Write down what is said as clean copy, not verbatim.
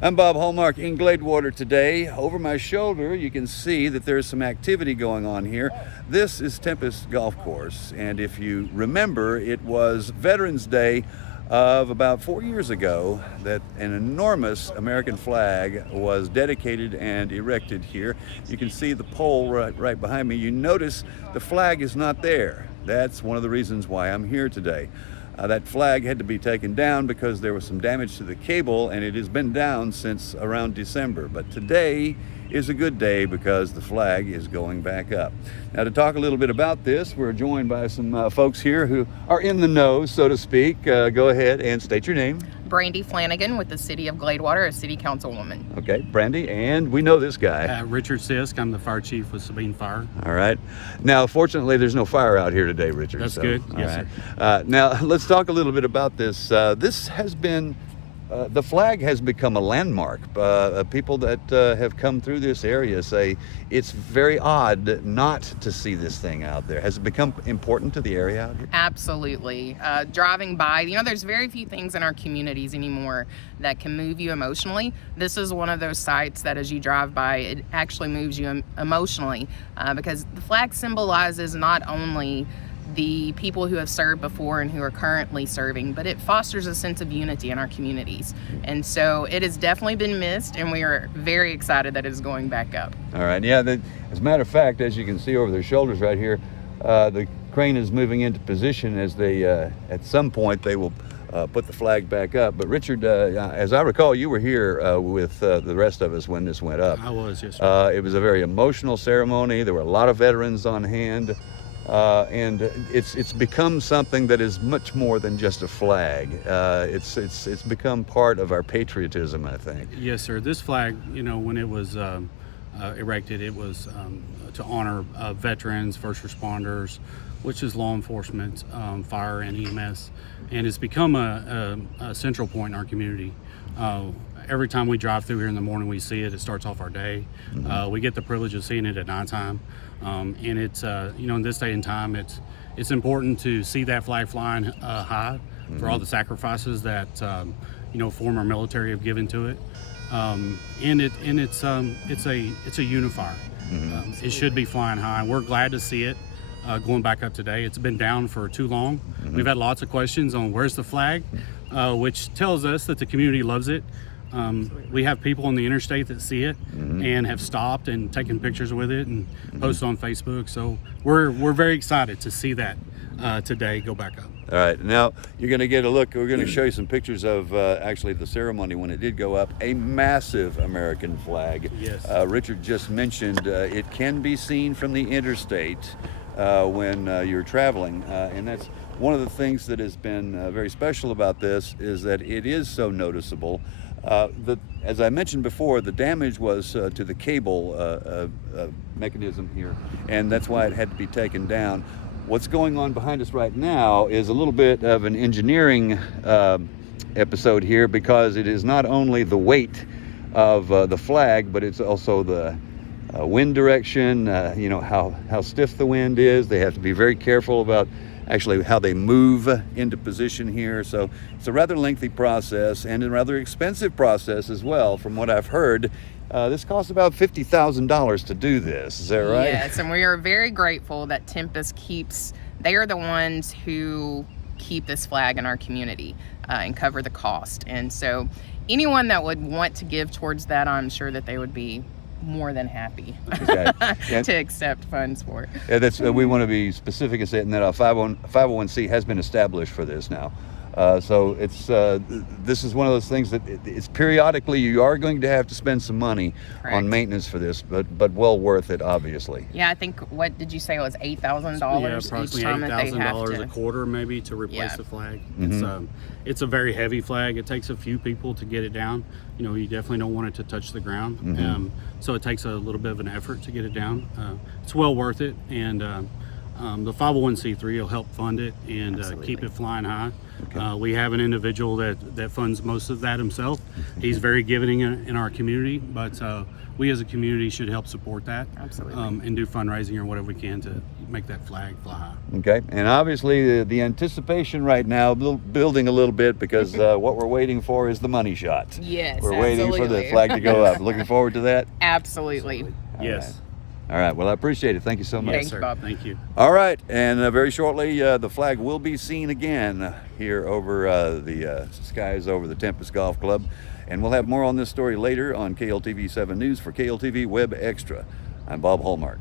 I'm Bob Hallmark in Gladewater today. Over my shoulder, you can see that there's some activity going on here. This is Tempest Golf Course, and if you remember, it was Veterans Day of about 4 years ago that an enormous American flag was dedicated and erected here. You can see the pole right behind me. You notice the flag is not there. That's one of the reasons why I'm here today. That flag had to be taken down because there was some damage to the cable, and it has been down since around December. But today is a good day because the flag is going back up. Now, to talk a little bit about this, we're joined by some folks here who are in the know, so to speak. Go ahead and state your name. Brandy Flanagan with the City of Gladewater, a city councilwoman. Okay, Brandy, and we know this guy. Richard Sisk, I'm the fire chief with Sabine Fire. All right. Now, fortunately, there's no fire out here today, Richard. That's good. Yes, sir. Now, let's talk a little bit about this. This has been, the flag has become a landmark. People that have come through this area say it's very odd not to see this thing out there. Has it become important to the area out here? Absolutely. Driving by, there's very few things in our communities anymore that can move you emotionally. This is one of those sites that as you drive by, it actually moves you emotionally because the flag symbolizes not only the people who have served before and who are currently serving, but it fosters a sense of unity in our communities. And so it has definitely been missed, and we are very excited that it is going back up. All right, yeah, as a matter of fact, as you can see over their shoulders right here, the crane is moving into position as they, at some point, they will put the flag back up. But Richard, as I recall, you were here with the rest of us when this went up. I was, yes, sir. It was a very emotional ceremony. There were a lot of veterans on hand. And it's become something that is much more than just a flag. It's become part of our patriotism, I think. Yes, sir. This flag, when it was erected, it was to honor veterans, first responders, which is law enforcement, fire and EMS, and it's become a central point in our community. Every time we drive through here in the morning, we see it. It starts off our day. Mm-hmm. We get the privilege of seeing it at nighttime. And it's, in this day and time, it's important to see that flag flying high mm-hmm. for all the sacrifices that, former military have given to it. And it's a unifier. Mm-hmm. It should be flying high. We're glad to see it going back up today. It's been down for too long. Mm-hmm. We've had lots of questions on where's the flag, which tells us that the community loves it. We have people on the interstate that see it mm-hmm. and have stopped and taken pictures with it and mm-hmm. posted on Facebook. So we're very excited to see that today go back up. All right, now you're going to get a look. We're going to show you some pictures of actually the ceremony when it did go up. A massive American flag. Yes. Richard just mentioned it can be seen from the interstate when you're traveling, and that's one of the things that has been very special about this is that it is so noticeable. As I mentioned before, the damage was to the cable mechanism here, and that's why it had to be taken down. What's going on behind us right now is a little bit of an engineering episode here because it is not only the weight of the flag, but it's also the wind direction, how stiff the wind is. They have to be very careful about actually how they move into position here. So it's a rather lengthy process and a rather expensive process as well. From what I've heard, this costs about $50,000 to do this. Is that right? Yes, and we are very grateful that Tempest they are the ones who keep this flag in our community and cover the cost. And so anyone that would want to give towards that, I'm sure that they would be more than happy to accept funds for it. Yeah, that's we want to be specific and say that our 501c has been established for this now. So it's this is one of those things that it's periodically you are going to have to spend some money Correct. On maintenance for this, but well worth it, obviously. Yeah, I think what did you say it was $8,000 approximately each time that they have $8,000 to a quarter maybe to replace the flag. Mm-hmm. It's a very heavy flag. It takes a few people to get it down. You definitely don't want it to touch the ground. Mm-hmm. So it takes a little bit of an effort to get it down. It's well worth it, and The 501c3 will help fund it and keep it flying high. We have an individual that funds most of that himself. He's very giving in our community, but we as a community should help support that. Absolutely. And do fundraising or whatever we can to make that flag fly high. Okay, and obviously the anticipation right now building a little bit because what we're waiting for is the money shot. Yes, We're waiting for the absolutely. flag to go up. Looking forward to that. Absolutely. Yes. All right. Well, I appreciate it. Thank you so much. Thank you, sir. Bob. Thank you. All right, and very shortly the flag will be seen again here over the skies over the Tempest Golf Club, and we'll have more on this story later on KLTV 7 News for KLTV Web Extra. I'm Bob Hallmark.